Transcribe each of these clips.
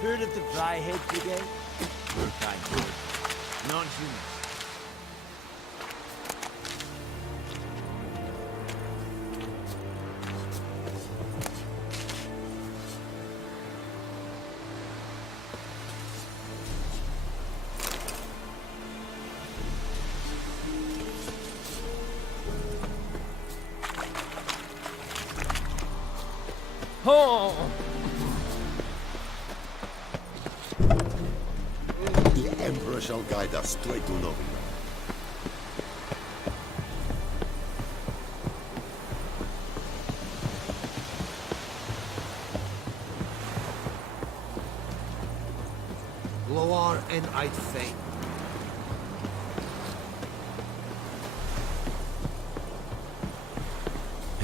Heard of the Flyhead Brigade? We're kind good. Non-human. Oh! The Emperor shall guide us straight to Novi. Loar en uit Fane.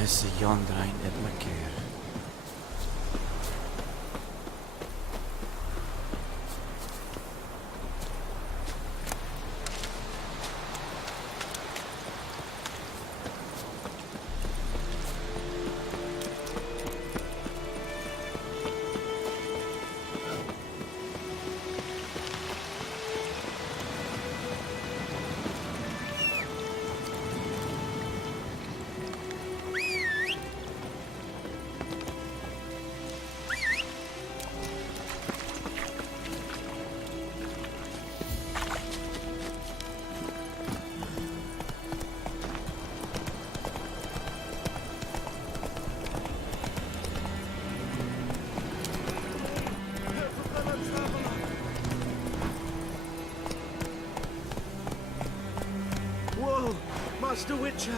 Esse Jondrain et Laker. Whoa, Master Witcher!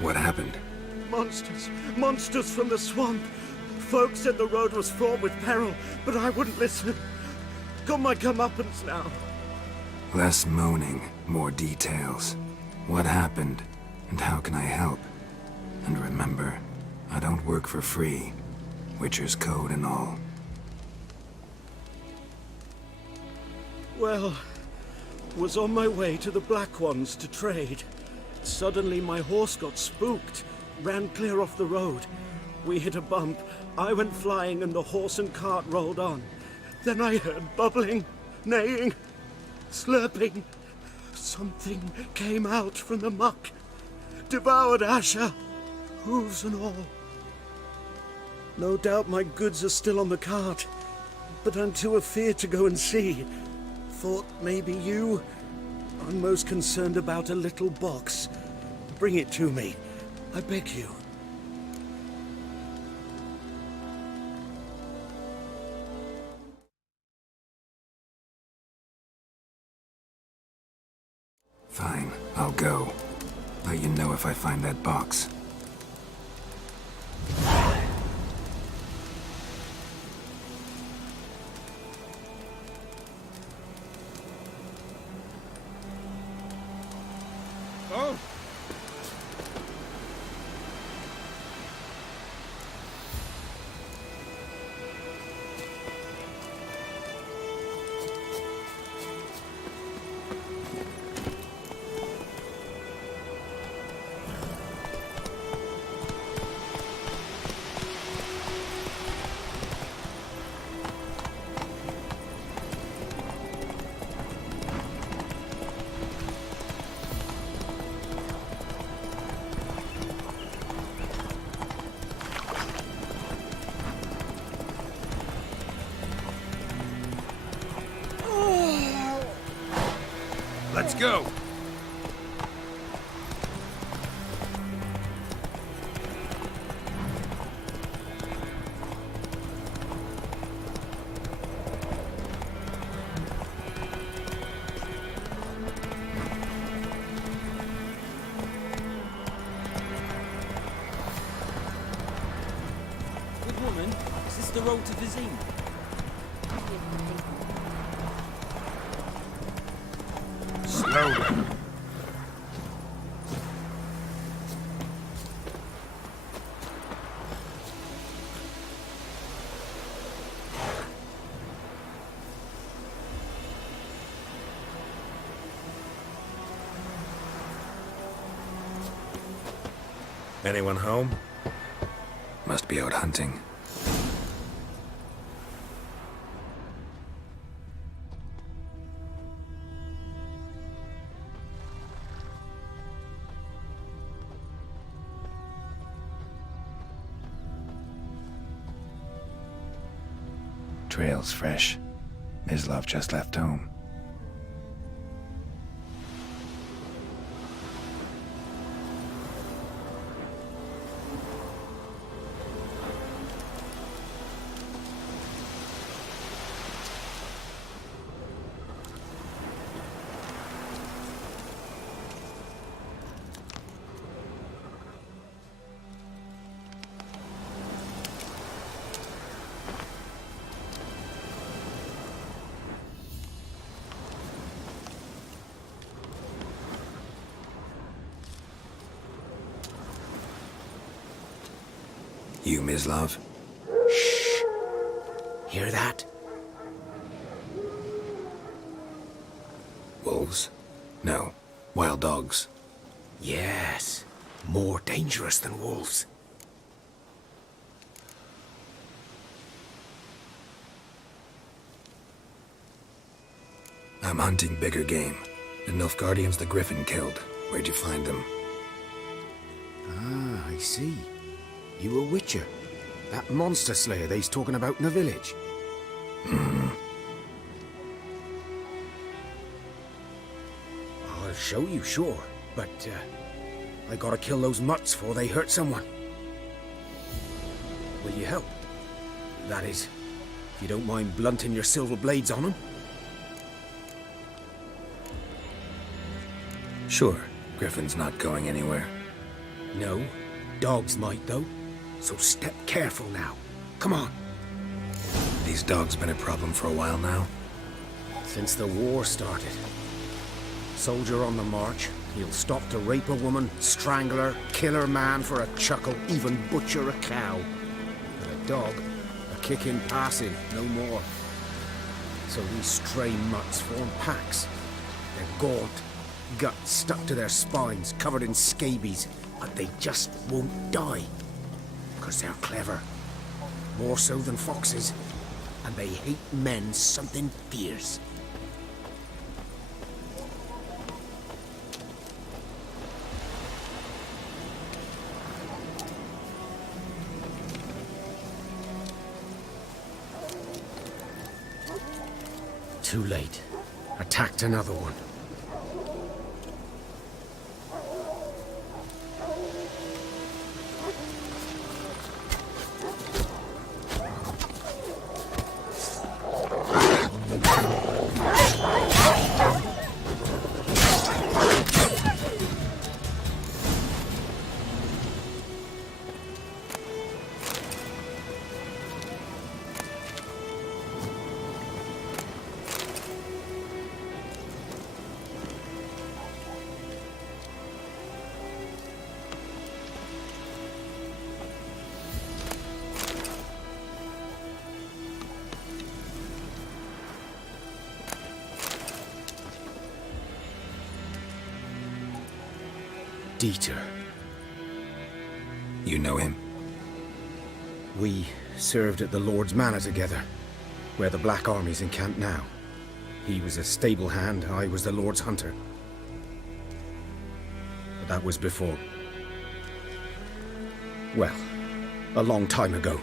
What happened? Monsters! Monsters from the swamp! Folk said the road was fraught with peril, but I wouldn't listen. Got my comeuppance now. Less moaning, more details. What happened, and how can I help? And remember, I don't work for free. Witcher's code and all. Well, was on my way to the Black Ones to trade. Suddenly my horse got spooked, ran clear off the road. We hit a bump, I went flying and the horse and cart rolled on. Then I heard bubbling, neighing, slurping. Something came out from the muck, devoured Asher, hooves and all. No doubt my goods are still on the cart, but I'm too afeard to go and see. Thought maybe you. I'm most concerned about a little box. Bring it to me, I beg you. Fine, I'll go. Let you know if I find that box. Oh! Let's go! the road to Vizine? Slowly. Anyone home? Must be out hunting. Trail's fresh. Mislav just left home. You, Mislav? Shh. Hear that? Wolves? No. Wild dogs. Yes. More dangerous than wolves. I'm hunting bigger game. The Nilfgaardians the Griffin killed. Where'd you find them? Ah, I see. You a witcher. That monster slayer they's talking about in the village. I'll show you, sure. But, I gotta kill those mutts before they hurt someone. Will you help? That is, if you don't mind blunting your silver blades on them. Sure. Griffin's not going anywhere. No, dogs might though. So step careful now. Come on. These dogs been a problem for a while now? Since the war started. Soldier on the march, he'll stop to rape a woman, strangle her, kill her man for a chuckle, even butcher a cow. But a dog, a kick in passing, no more. So these stray mutts form packs. They're gaunt, guts stuck to their spines, covered in scabies, but they just won't die. 'Cause they're clever. More so than foxes. And they hate men something fierce. Too late. Attacked another one. Dieter. You know him? We served at the Lord's Manor together, where the Black Army's encamped now. He was a stable hand, I was the Lord's hunter. But that was before... well, a long time ago.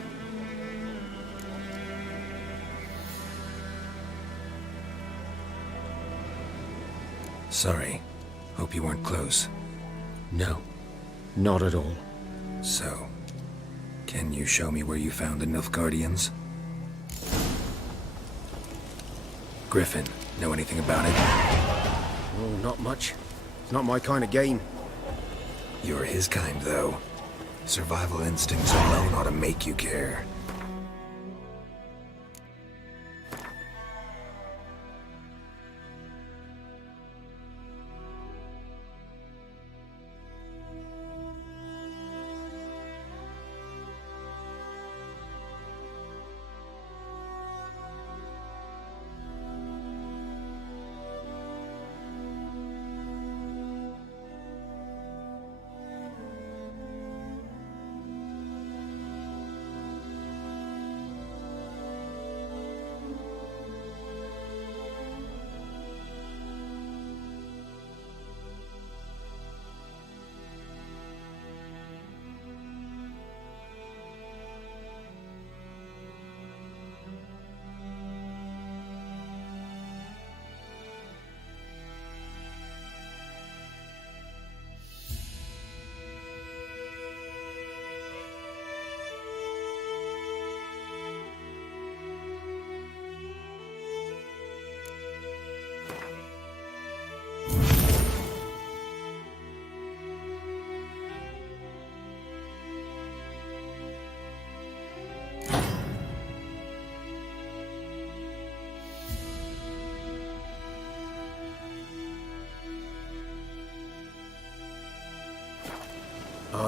Sorry. Hope you weren't close. No, not at all. So, can you show me where you found the Nilfgaardians? Griffin, know anything about it? Oh, not much. It's not my kind of game. You're his kind, though. Survival instincts alone ought to make you care.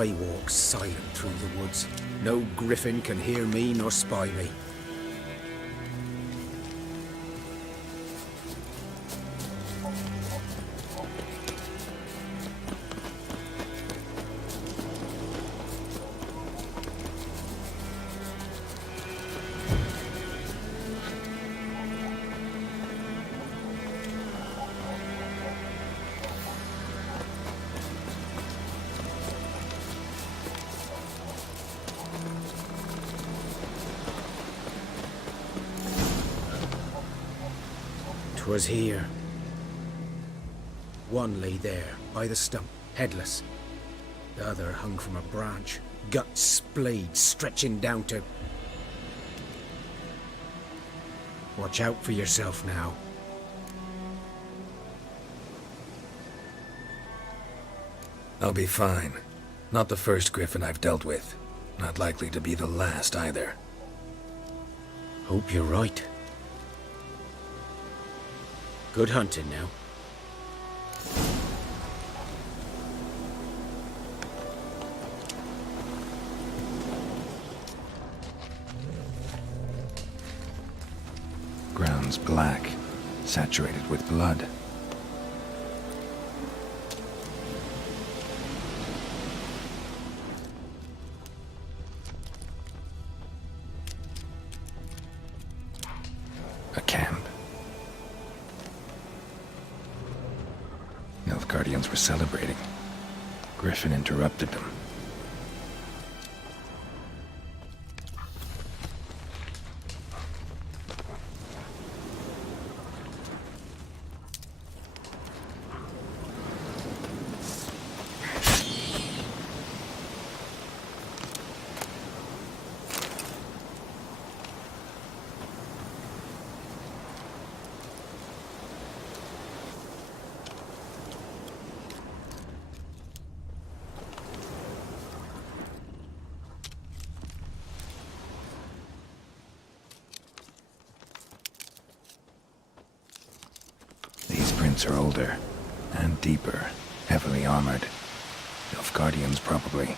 I walk silent through the woods. No griffin can hear me nor spy me. 'Twas here. One lay there, by the stump, headless. The other hung from a branch, guts splayed, stretching down to... Watch out for yourself now. I'll be fine. Not the first griffin I've dealt with. Not likely to be the last either. Hope you're right. Good hunting now. Ground's black, saturated with blood. A camp. Guardians were celebrating. Griffin interrupted them. Are older and deeper, heavily armored. Elf Guardians, probably.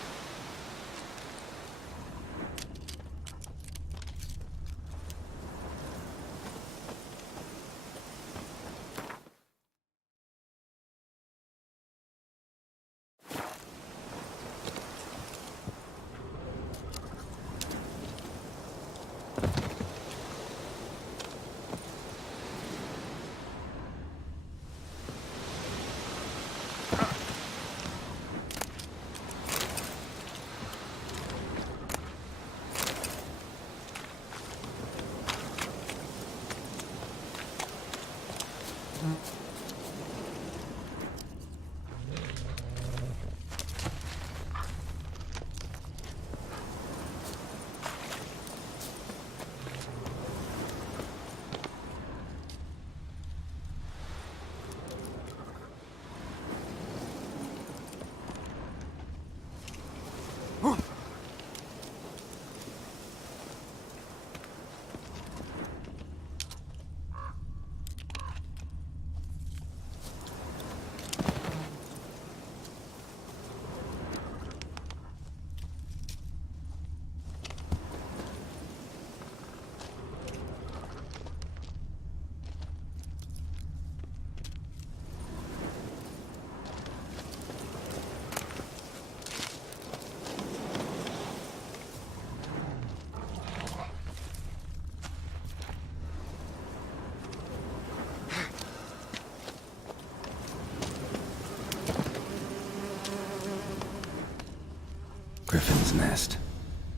Griffin's nest.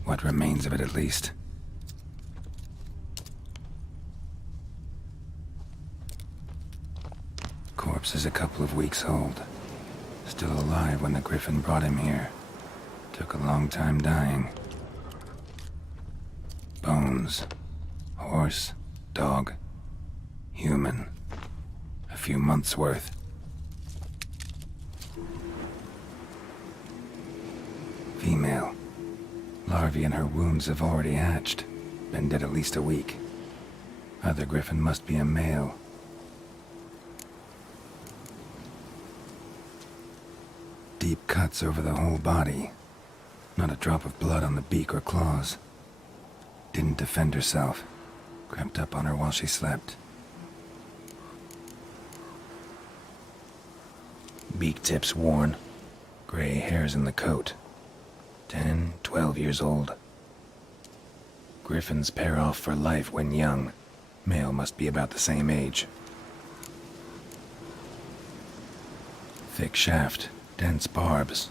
What remains of it, at least. Corpse is a couple of weeks old. Still alive when the Griffin brought him here. Took a long time dying. Bones. Horse. Dog. Human. A few months' worth. Female. Larvae in her wounds have already hatched. Been dead at least a week. Other Griffin must be a male. Deep cuts over the whole body. Not a drop of blood on the beak or claws. Didn't defend herself. Crept up on her while she slept. Beak tips worn. Gray hairs in the coat. 10, 12 years old. Griffins pair off for life when young. Male must be about the same age. Thick shaft, dense barbs.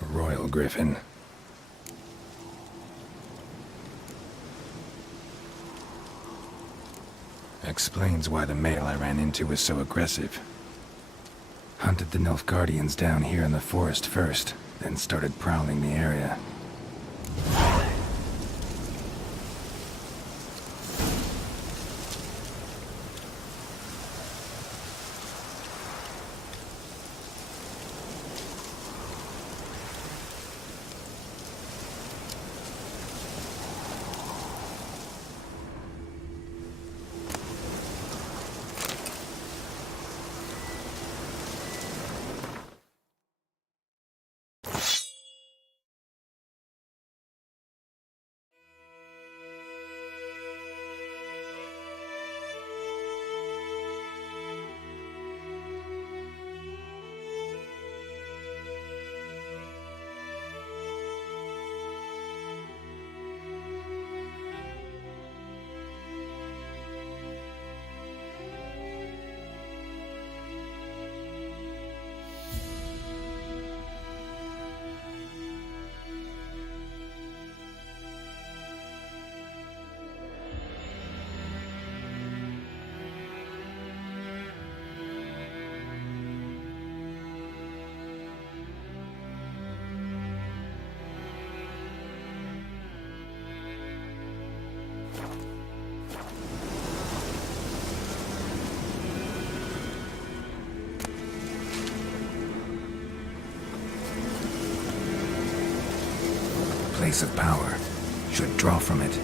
A royal griffin. Explains why the male I ran into was so aggressive. Hunted the Nilfgaardians down here in the forest first, then started prowling the area. Place of power. Should draw from it.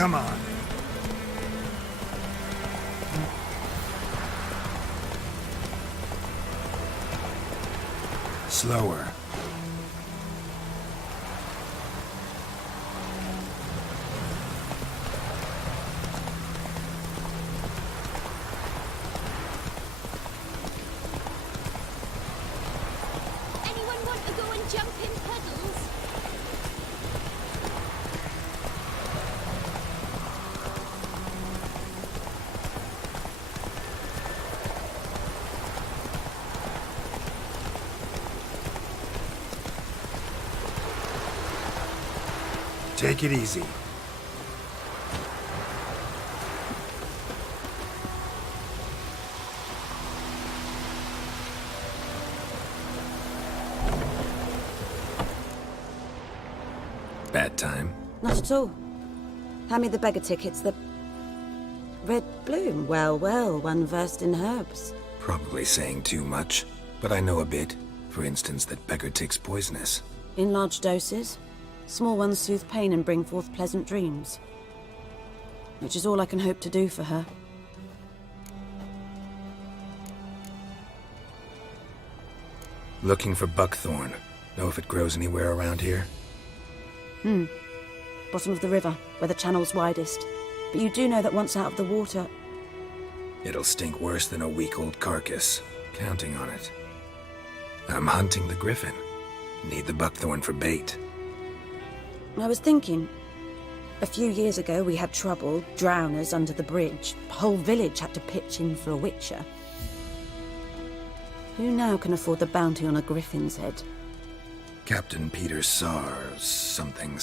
Come on. Slower. Anyone want to go and jump in puddles? Take it easy. Bad time? Not at all. Hand me the beggar tickets, the... Red bloom. Well, well, one versed in herbs. Probably saying too much, but I know a bit. For instance, that beggar tick's poisonous. In large doses. Small ones soothe pain and bring forth pleasant dreams. Which is all I can hope to do for her. Looking for buckthorn. Know if it grows anywhere around here? Bottom of the river, where the channel's widest. But you do know that once out of the water... It'll stink worse than a week-old carcass. Counting on it. I'm hunting the griffin. Need the buckthorn for bait. I was thinking... A few years ago we had trouble, drowners under the bridge. The whole village had to pitch in for a witcher. Who now can afford the bounty on a griffin's head? Captain Peter Sars, something.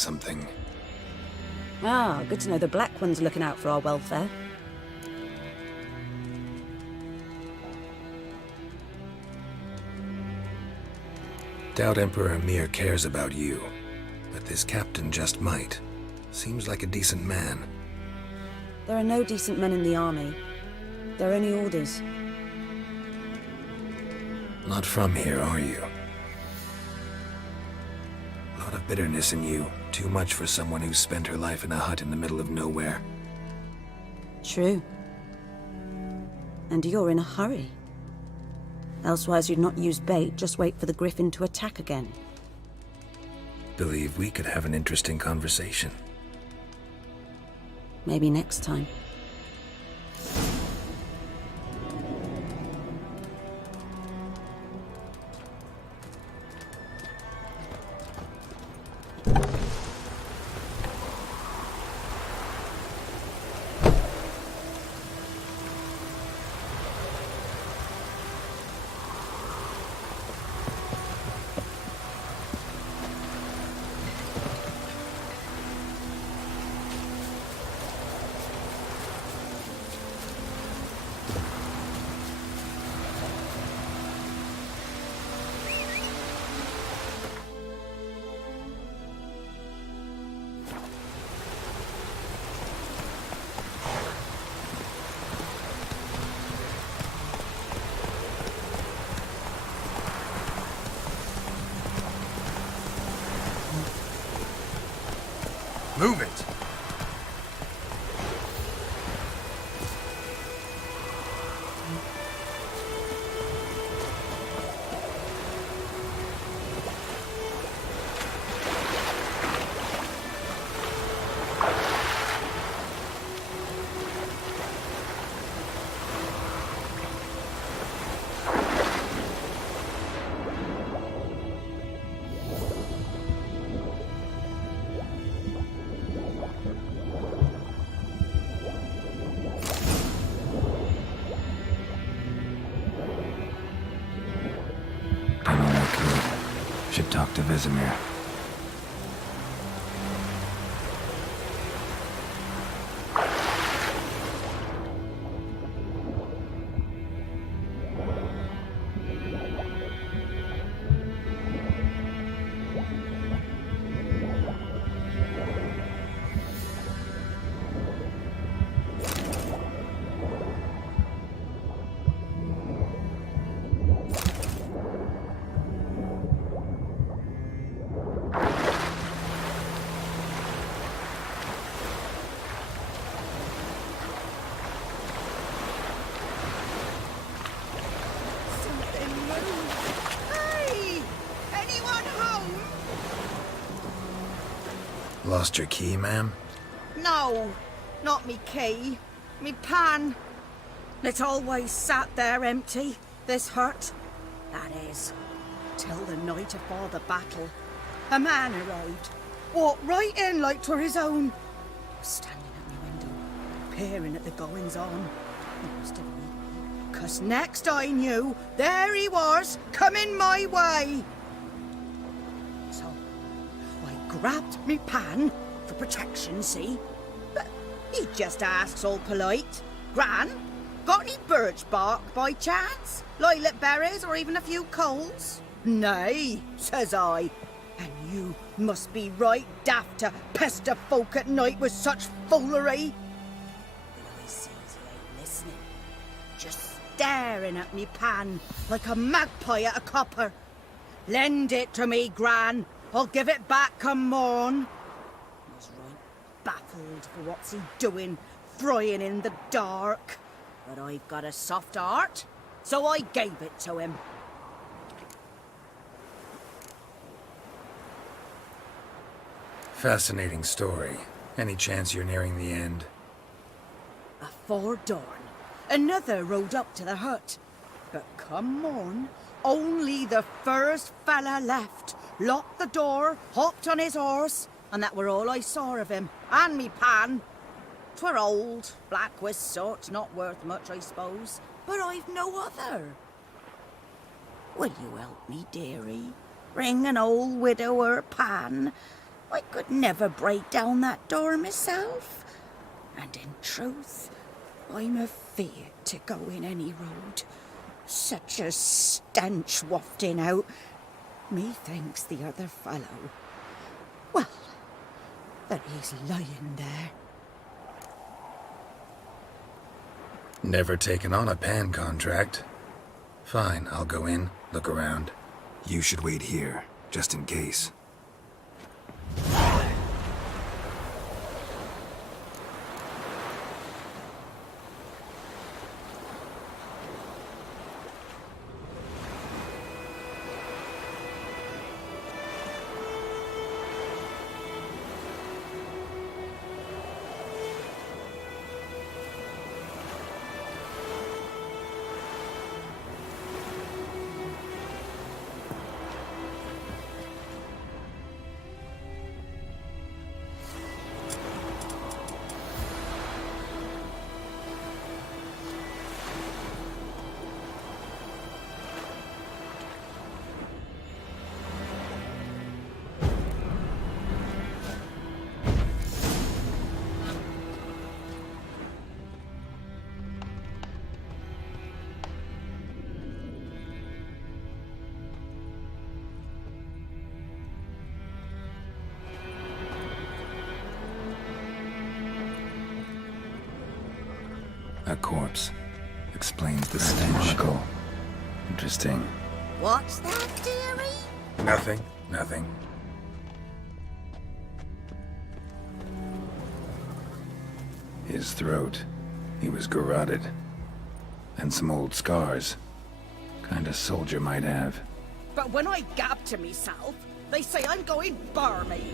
Ah, good to know the Black One's looking out for our welfare. Doubt Emperor Mir cares about you, but this captain just might. Seems like a decent man. There are no decent men in the army. They're only orders. Not from here, are you? A lot of bitterness in you. Too much for someone who's spent her life in a hut in the middle of nowhere. True. And you're in a hurry. Elsewise you'd not use bait, just wait for the griffin to attack again. Believe we could have an interesting conversation. Maybe next time. Move it! Should talk to Vesemir. Lost your key, ma'am? No, not me key. Me pan. It's always sat there empty, this hut. That is, till the night afore the battle. A man arrived, walked right in like 'twere his own. Standing at my window, peering at the goings-on. He must have been, 'cause next I knew, there he was, coming my way. So, I grabbed me pan, for protection, see? But he just asks all polite, Gran, got any birch bark by chance? Lilac berries or even a few coals? Nay, says I. And you must be right daft to pester folk at night with such foolery. But I sees he ain't listening. Just staring at me pan like a magpie at a copper. Lend it to me, Gran. I'll give it back come morn. I was right baffled for what's he doing, frying in the dark. But I've got a soft heart, so I gave it to him. Fascinating story. Any chance you're nearing the end? Afore dawn, another rode up to the hut. But come morn, only the first fella left, locked the door, hopped on his horse, and that were all I saw of him, and me pan. 'Twere old, black with soot, not worth much, I suppose, but I've no other. Will you help me, dearie? Bring an old widower pan. I could never break down that door myself. And in truth, I'm afeard to go in any road. Such a stench wafting out. Methinks the other fellow, well, that he's lying there. Never taken on a pan contract. Fine, I'll go in, look around. You should wait here, just in case. A corpse. Explains the stench. Interesting. What's that, dearie? Nothing. His throat. He was garroted. And some old scars. Kind of soldier might have. But when I gab to myself, they say I'm going barmy.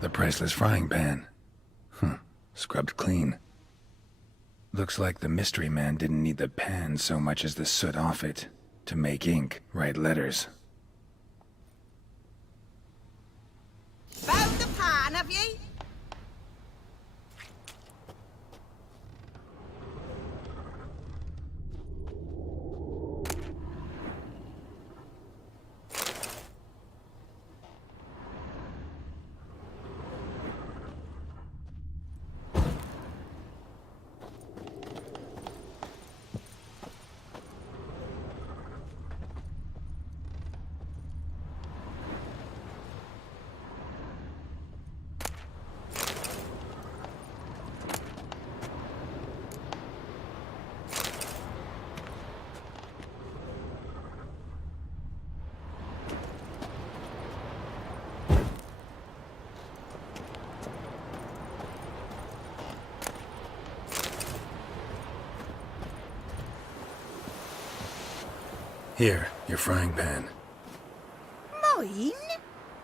The priceless frying pan. Scrubbed clean. Looks like the mystery man didn't need the pen so much as the soot off it to make ink, write letters. Found the pan, have ye? Here, your frying pan. Mine?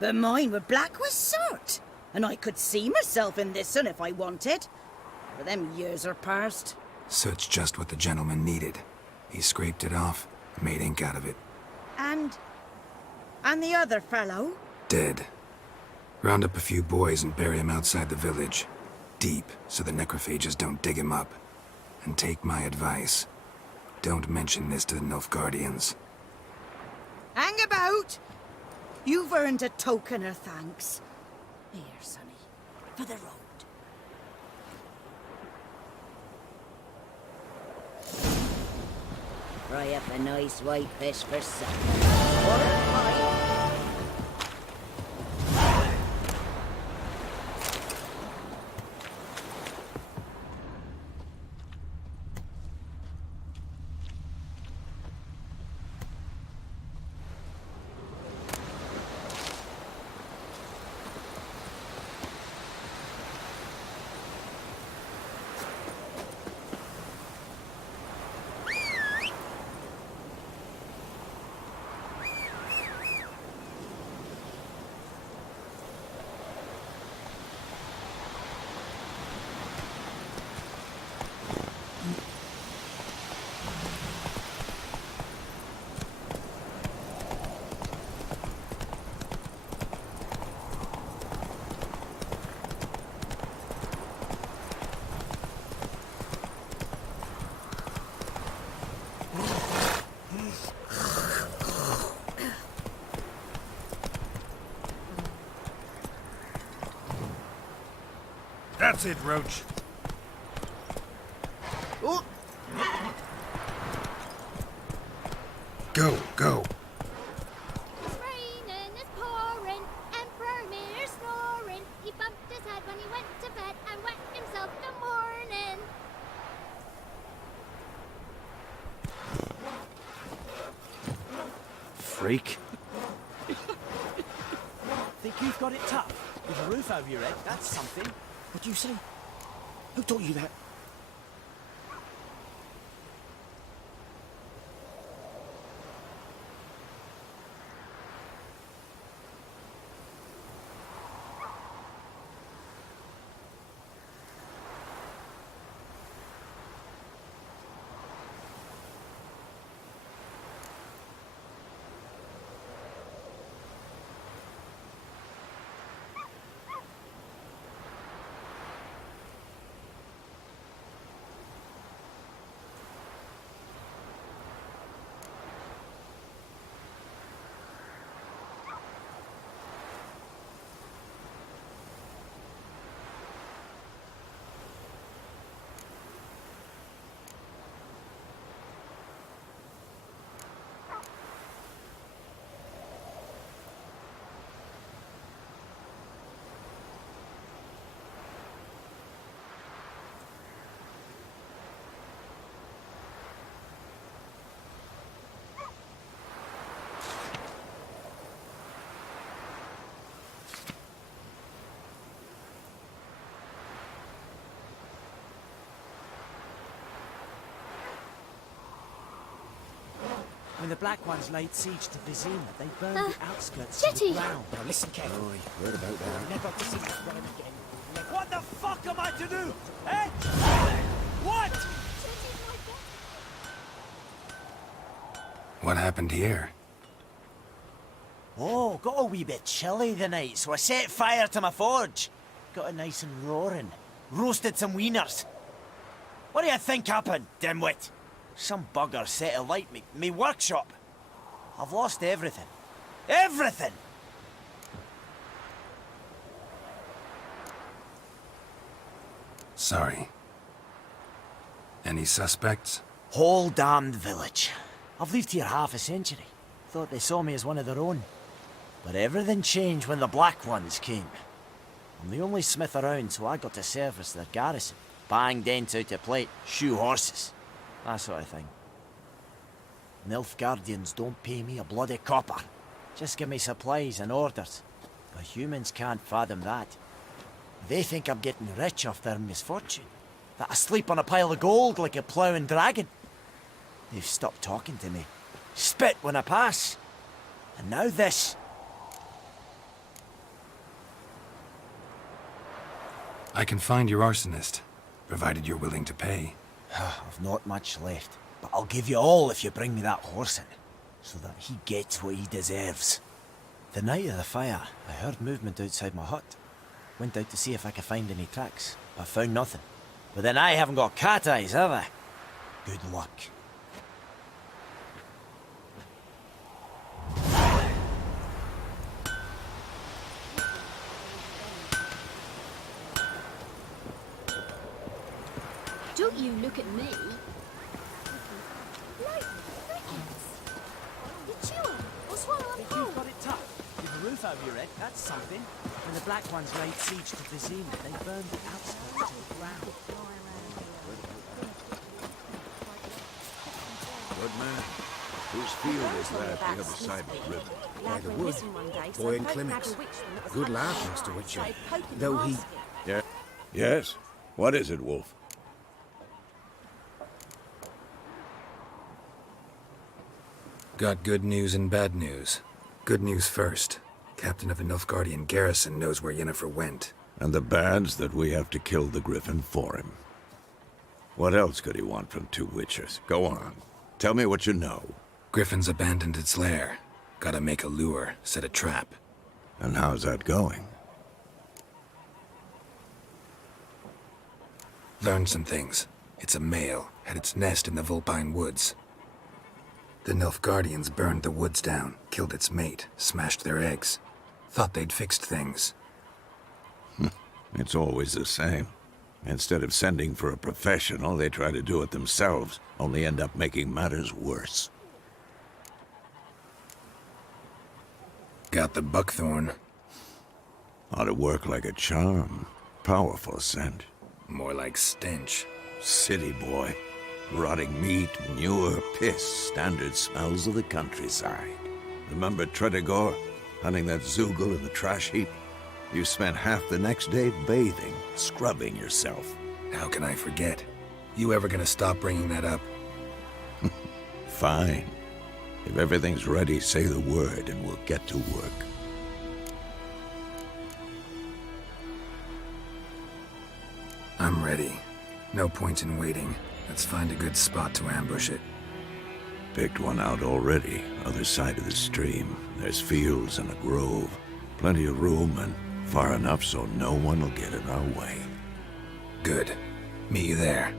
But mine were black with soot. And I could see myself in this one if I wanted. But them years are past. Soot's just what the gentleman needed. He scraped it off, made ink out of it. And the other fellow? Dead. Round up a few boys and bury him outside the village. Deep, so the necrophages don't dig him up. And take my advice. Don't mention this to the Nilfgaardians. Hang about! You've earned a token of thanks. Here, sonny, for the road. Fry up a nice white fish for supper. Or a pie. That's it, Roach. Oh. Go, go. It's raining, it's pouring, Emperor Mirror snoring. He bumped his head when he went to bed and wet himself in the morning. Freak. Think you've got it tough? With a roof over your head, that's something. What do you say? Who taught you that? When the Black Ones laid siege to Vizima, they burned the outskirts to Jetty. the ground. Now listen carefully. Heard about that. Never to see this run again. What the fuck am I to do? Eh? What? What happened here? Oh, got a wee bit chilly the night, so I set fire to my forge. Got it nice and roaring. Roasted some wieners. What do you think happened, dimwit? Some bugger set alight me workshop. I've lost everything. Everything! Sorry. Any suspects? Whole damned village. I've lived here half a century. Thought they saw me as one of their own. But everything changed when the Black Ones came. I'm the only smith around, so I got to service their garrison. Bang dents out of plate, shoe horses. That sort of thing. Nilfgaardians don't pay me a bloody copper. Just give me supplies and orders. But humans can't fathom that. They think I'm getting rich off their misfortune. That I sleep on a pile of gold like a ploughing dragon. They've stopped talking to me. Spit when I pass. And now this. I can find your arsonist, provided you're willing to pay. I've not much left, but I'll give you all if you bring me that horse in, so that he gets what he deserves. The night of the fire, I heard movement outside my hut. Went out to see if I could find any tracks, but found nothing. But then I haven't got cat eyes, have I? Good luck. Don't you look at me. Did you? Or swallow a You've pole? got it tough. You've a roof over your head, that's something. When the Black Ones laid siege to Vizima, they burned the outskirts to the ground. Good man. Whose field is that the other side of the river? By the wood. Boy in clinics. Good lad, Mr. Witcher. Though he... Yeah. Yes? What is it, Wolf? Got good news and bad news. Good news first. Captain of the Nilfgaardian garrison knows where Yennefer went. And the bad's that we have to kill the Griffin for him. What else could he want from two witchers? Go on. Tell me what you know. Griffin's abandoned its lair. Gotta make a lure, set a trap. And how's that going? Learned some things. It's a male, had its nest in the Vulpine Woods. The Nilfgaardians burned the woods down, killed its mate, smashed their eggs. Thought they'd fixed things. It's always the same. Instead of sending for a professional, they try to do it themselves, only end up making matters worse. Got the buckthorn. Ought to work like a charm. Powerful scent. More like stench. City boy. Rotting meat, manure, piss, standard smells of the countryside. Remember Tredegor? Hunting that Zoogle in the trash heap? You spent half the next day bathing, scrubbing yourself. How can I forget? You ever gonna stop bringing that up? Fine. If everything's ready, say the word and we'll get to work. I'm ready. No point in waiting. Let's find a good spot to ambush it. Picked one out already, other side of the stream. There's fields and a grove. Plenty of room and far enough so no one will get in our way. Good. Meet you there.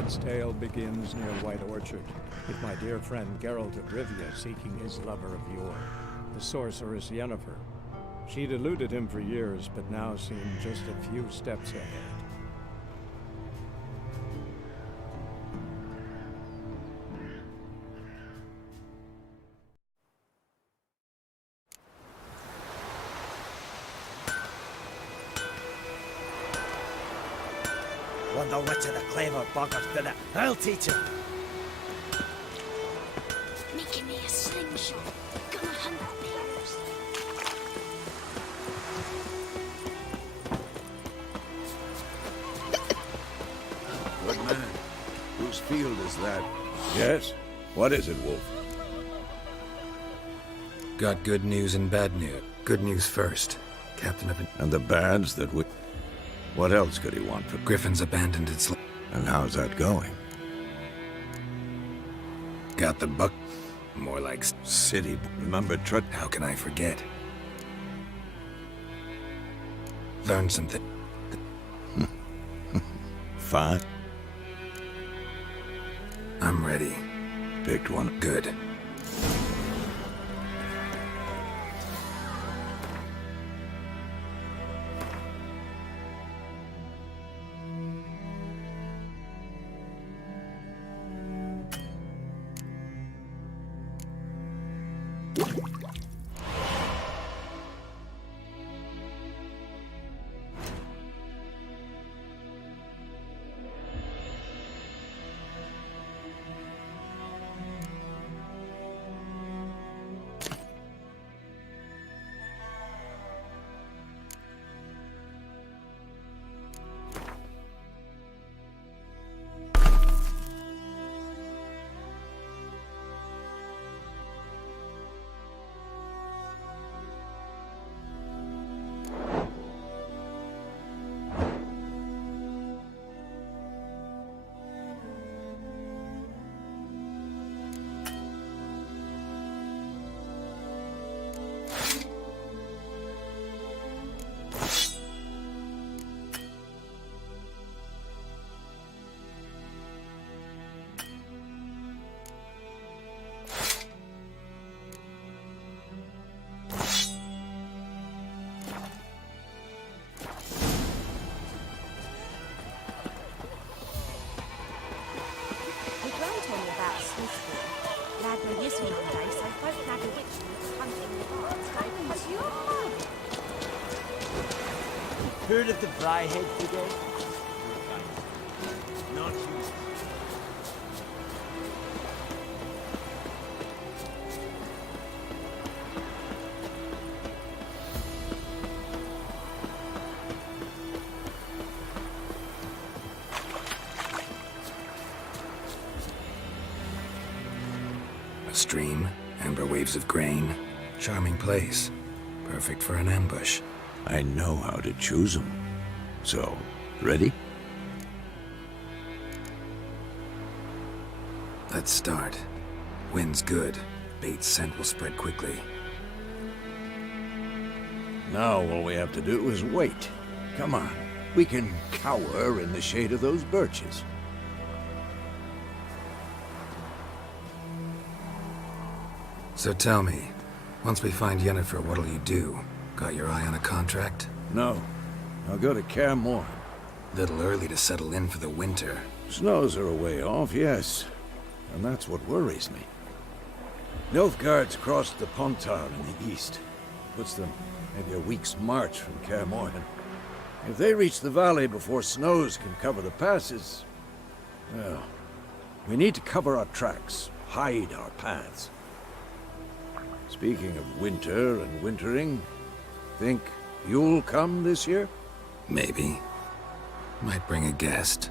Nilfgaard's tale begins near White Orchard, with my dear friend Geralt de Rivia seeking his lover of yore, the sorceress Yennefer. She'd eluded him for years, but now seemed just a few steps ahead. Wonder which of the clever buggers did it. I'll teach him. Making me a slingshot. Gonna hunt bears. Good man. Whose field is that? Yes? What is it, Wolf? Got good news and bad news. Good news first. Captain of And the bads that we... What else could he want from... Griffin's abandoned its... And how's that going? Got the buck... More like... City... Remember How can I forget? Learned something. Fine. I'm ready. Picked one. Good. Who did the Bryhead today? Not you. A stream, amber waves of grain. Charming place. Perfect for an ambush. I know how to choose them. So, ready? Let's start. Wind's good. Bait's scent will spread quickly. Now all we have to do is wait. Come on. We can cower in the shade of those birches. So tell me, once we find Yennefer, what'll you do? Got your eye on a contract? No. I'll go to Kaer Morhen. Little early to settle in for the winter. Snows are a way off, yes. And that's what worries me. Nilfgaard's crossed the Pontar in the east. Puts them maybe a week's march from Kaer Morhen. If they reach the valley before snows can cover the passes... Well, we need to cover our tracks, hide our paths. Speaking of winter and wintering, think you'll come this year? Maybe. Might bring a guest.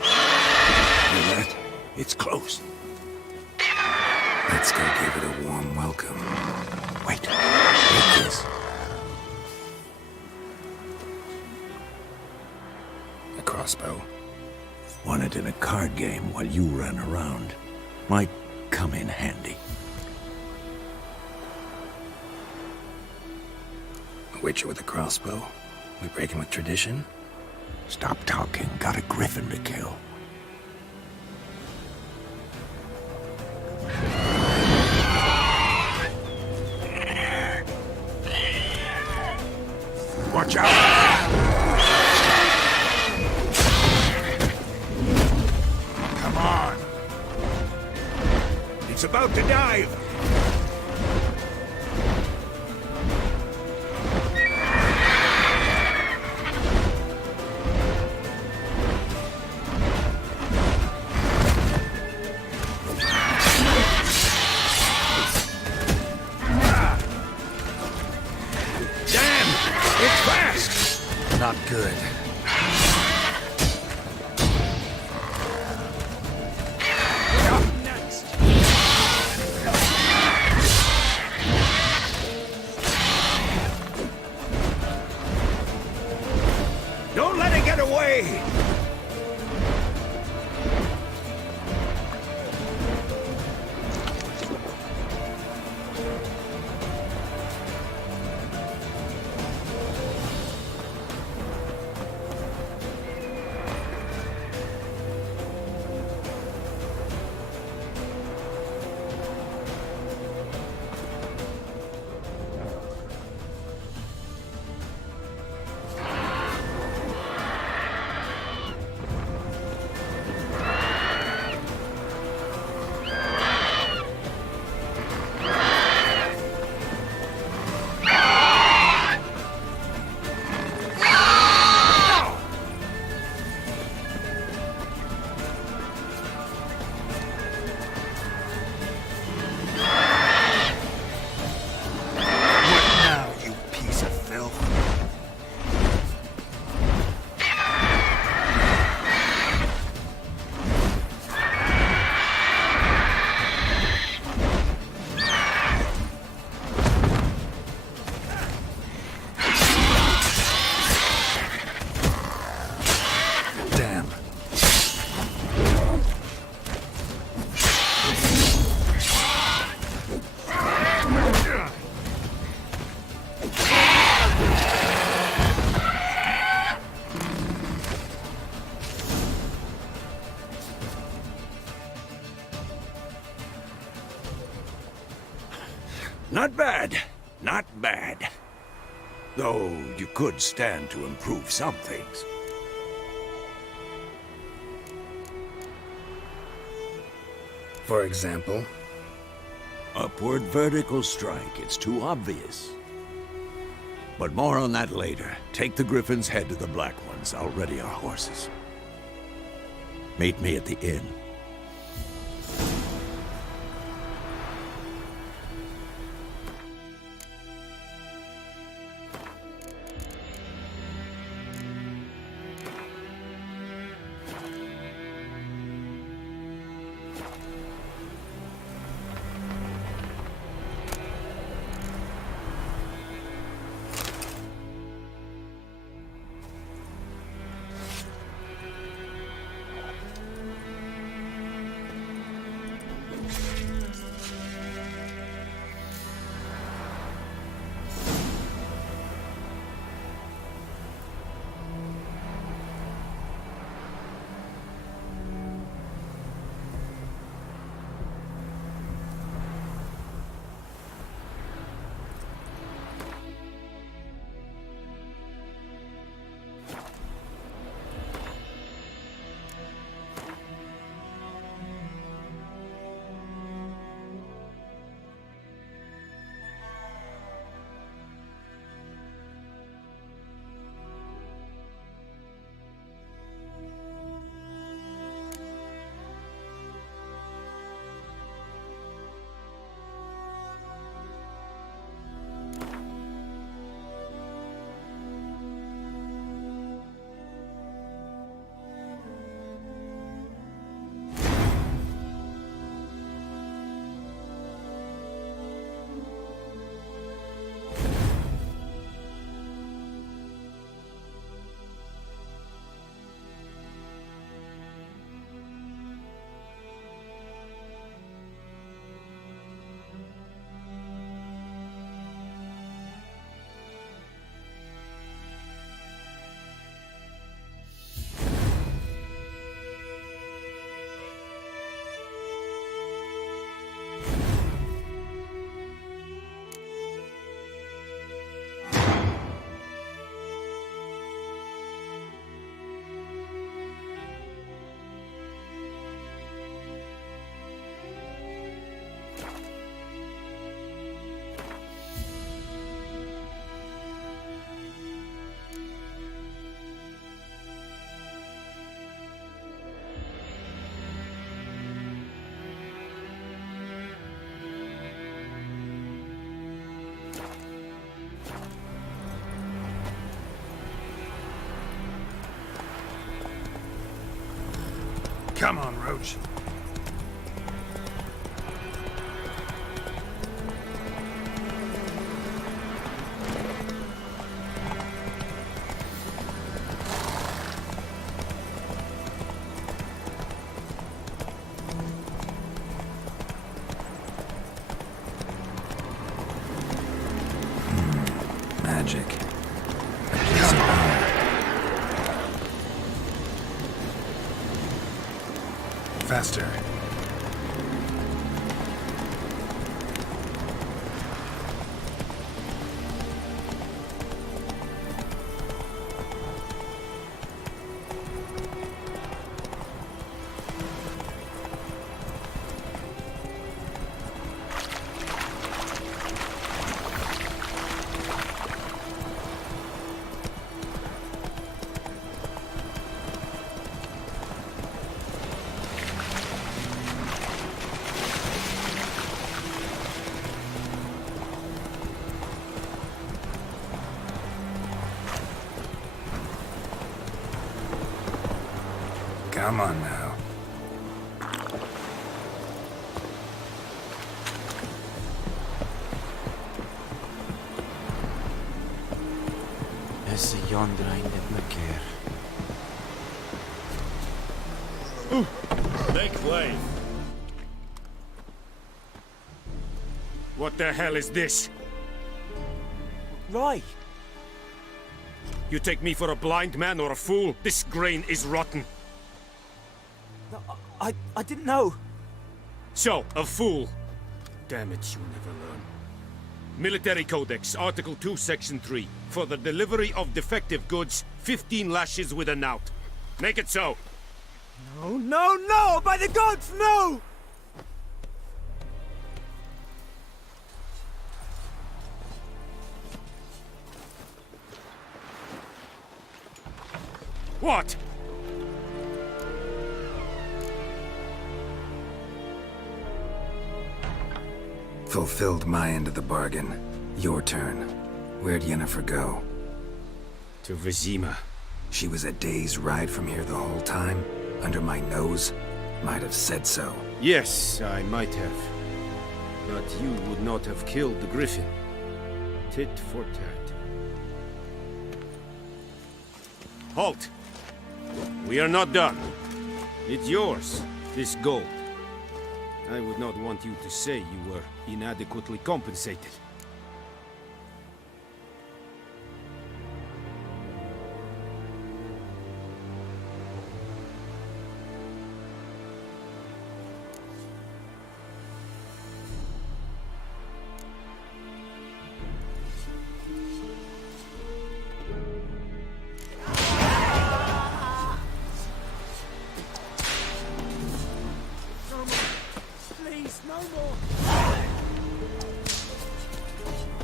Hear that? It's close. Let's go give it a warm welcome. Wait. Take this. A crossbow. Won it in a card game while you ran around. Might come in handy. Witcher with a crossbow? We breaking with tradition? Stop talking. Got a griffin to kill. Watch out! Come on! It's about to dive! Not good. Don't let it get away! Not bad. Not bad. Though you could stand to improve some things. For example? Upward vertical strike. It's too obvious. But more on that later. Take the Griffin's head to the Black Ones. I'll ready our horses. Meet me at the inn. Come on, Roach. Magic. Faster. Come on now. Is yon drain dit me keer. Make way. What the hell is this? Right. You take me for a blind man or a fool? This grain is rotten. I didn't know. So, a fool. Damn it, you never learn. Military Codex, Article 2, Section 3. For the delivery of defective goods, 15 lashes with a knout. Make it so. No, no, no! By the gods, no! What? Fulfilled my end of the bargain. Your turn. Where'd Yennefer go? To Vizima. She was a day's ride from here the whole time? Under my nose? Might have said so. Yes, I might have. But you would not have killed the griffin. Tit for tat. Halt! We are not done. It's yours, this gold. I would not want you to say you were inadequately compensated.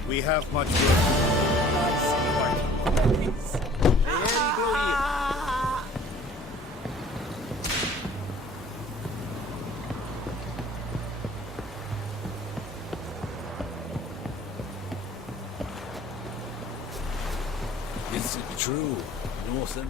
We have much work. Is it true? Northern